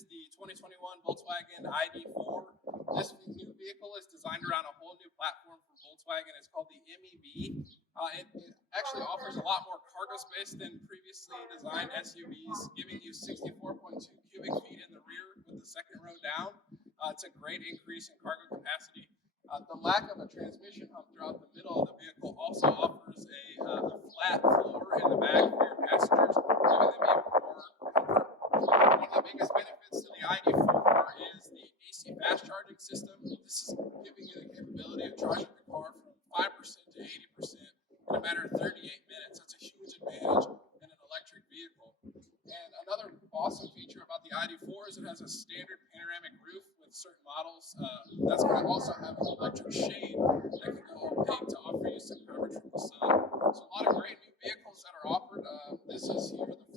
is the 2021 Volkswagen ID4. This new vehicle is designed around a whole new platform for Volkswagen. It's called the MEB. It actually offers a lot more cargo space than previously designed SUVs, giving you 64.2 cubic feet in the rear with the second row down. It's a great increase in cargo capacity. The lack of a transmission hump throughout the middle of the vehicle also offers a flat floor in the back for your passengers, giving them even more comfort. One of the biggest benefits to the ID4 is the AC fast charging system. This is giving you the capability of charging the car from 5% to 80% in a matter of 38 minutes. That's a huge advantage in an electric vehicle. And another awesome feature about the ID4 is it has a standard panoramic roof with certain models. That's going to also have an electric shade that can go opaque to offer you some coverage from the sun. So a lot of great new vehicles that are offered. This is here the